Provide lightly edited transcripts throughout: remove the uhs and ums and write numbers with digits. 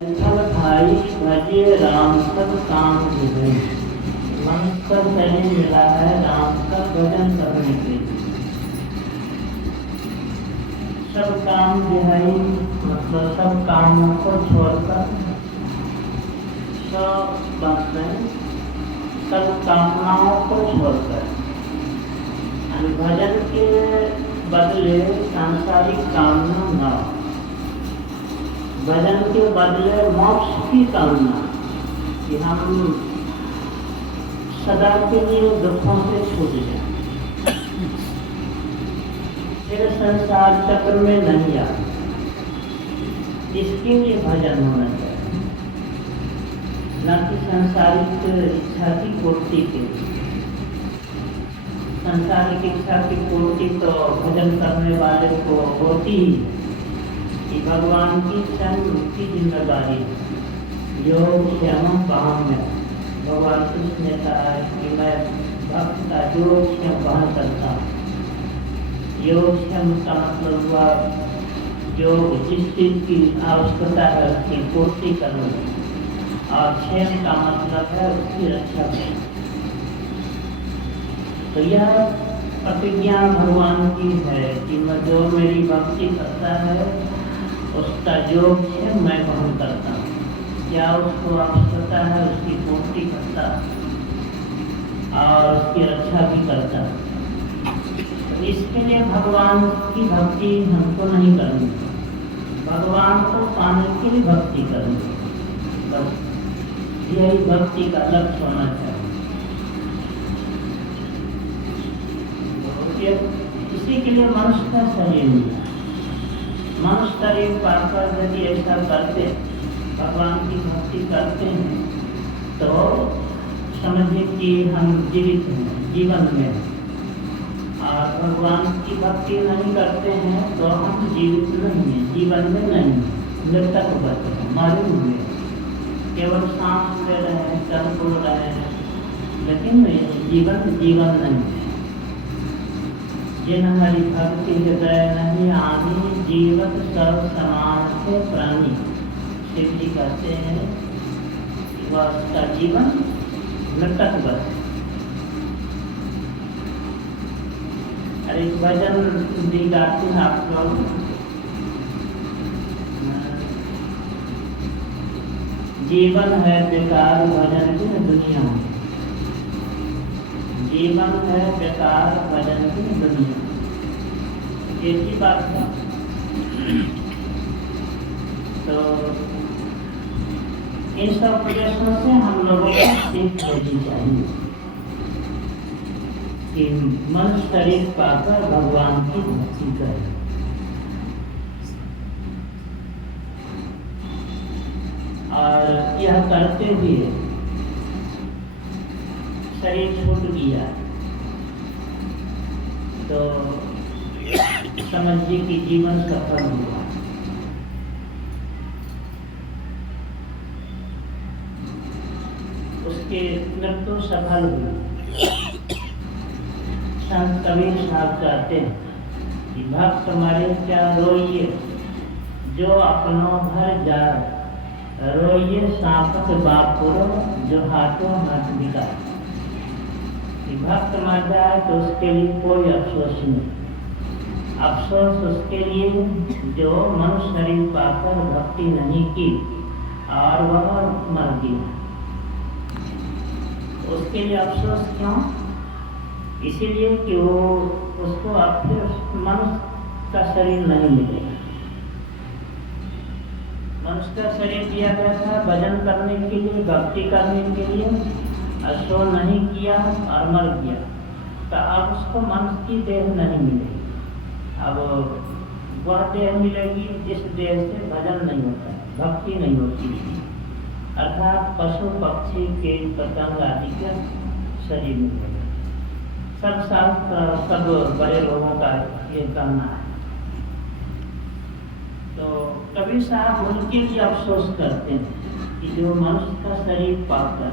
सब भाई भजे राम सब काम विभु। मन सब नहीं मिला है राम का भजन करने के लिए। सब काम विहाई मतलब सब कामों को छोड़कर, सब बातें सब कामनाओं को छोड़कर भजन के बदले सांसारिक कामना न हो। भजन के बदले मोक्ष की कामना कि हम सदा के लिए दुखों से छूट जाए, फिर संसार चक्र में नहीं आ। इसके लिए भजन होना चाहिए, न कि सांसारिक इच्छा की पूर्ति के लिए। सांसारिक इच्छा की पूर्ति तो भजन करने वाले को होती ही है कि भगवान की स्वयं की जिम्मेदारी योग क्षम वहन में। भगवान कृष्ण ने कहा है कि मैं भक्त का योग क्षम वहन करता हूँ। योग क्षम का मतलब हुआ जो जिस चीज की आवश्यकता है उसकी पूर्ति करना, और क्षेम का मतलब है उसकी रक्षा करना। तो यह प्रतिज्ञा भगवान की है कि जो मेरी भक्ति करता है उसका योग है मैं वहन करता हूँ। क्या उसको आवश्यकता है उसकी पूर्ति करता और उसकी रक्षा भी करता। तो इसके लिए भगवान की भक्ति हमको नहीं करनी, भगवान को पाने के लिए भक्ति करनी। बस यही भक्ति का लक्ष्य होना चाहिए। इसी के लिए मनुष्य का शरीर मिला। मनुष्य शरीर पाकर यदि ऐसा करते, भगवान की भक्ति करते हैं, तो समझिए कि हम जीवित हैं, जीवन में हैं। और भगवान की भक्ति नहीं करते हैं तो हम जीवित नहीं हैं, जीवन में नहीं हैं, मृतक बचे हैं, मरे हुए। केवल सांस ले रहे हैं, चल बोल रहे हैं, लेकिन जीवन नहीं है। जिन हरि भक्ति हृदय नहीं आनी, जीवत सर्व समान से प्राणी। शिव जी कहते हैं कि वह उसका जीवन मृतक बस। अरे भजन भी गाते हैं आप लोग, जीवन है बेकार भजन की दुनिया में। जीवन है बेकार भजन की दुनिया, ऐसी बात है। तो इन सब प्रश्नों से हम लोगों को सीख लेनी चाहिए कि मन शरीर पाकर भगवान की भक्ति करें। और यह करते भी है, शरीर छूट गया तो समझिए कि जीवन सफल हुआ। उसके मृत्यु सफल हुई। संत कबीर साहब कहते हैं कि भक्त मरे क्या रोइए, जो अपनों घर जाए, रोइए सांपत बापुरो, जो हाथों हाथ बिका। भक्त मर जाए तो उसके लिए कोई अफसोस नहीं। अफसोस उसके लिए जो मनुष्य शरीर पाकर भक्ति नहीं की और वह मर गया, उसके लिए अफसोस क्यों? इसीलिए कि वो उसको अब फिर मनुष्य का शरीर नहीं मिलेगा। मनुष्य का शरीर दिया गया था भजन करने के लिए, भक्ति करने के लिए, सो नहीं किया और मर गया, तो अब उसको मनुष्य की देह नहीं मिलेगी। अब वह देह मिलेगी जिस देह से भजन नहीं होता, भक्ति नहीं होती, अर्थात पशु पक्षी कीट पतंग आदि का शरीर मिलेगा। सब शास्त्र सब बड़े लोगों का ये कहना है। तो कबीर साहब उनके लिए अफसोस करते हैं कि जो मनुष्य का शरीर पाकर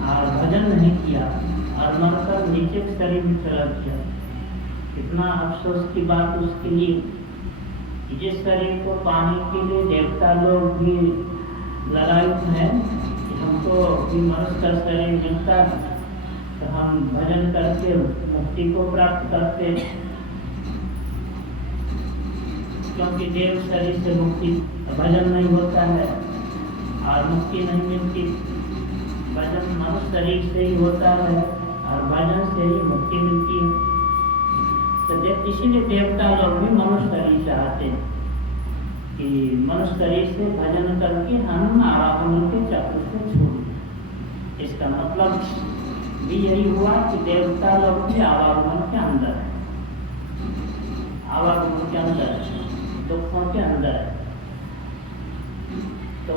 और भजन नहीं किया और मरकर नीचे शरीर में चला गया, कितना अफसोस की बात उसके लिए। जिस शरीर को पाने के लिए देवता लोग भी ललायित हैं कि हमको भी मनुष्य का शरीर मिलता है तो हम भजन करके मुक्ति को प्राप्त करते हैं, क्योंकि देव शरीर से मुक्ति भजन नहीं होता है और मुक्ति नहीं मिलती। भजन मनुष्य शरीर से ही होता है और भजन से ही मुक्ति मिलती है। तो इसीलिए देवता लोग भी मनुष्य शरीर से आते हैं कि मनुष्य शरीर से भजन करके हम आवागमन के चक्र से छोड़। इसका मतलब भी यही हुआ कि देवता लोग भी आवागमन के अंदर है, आवागमन के अंदर है, दुखों के अंदर है। तो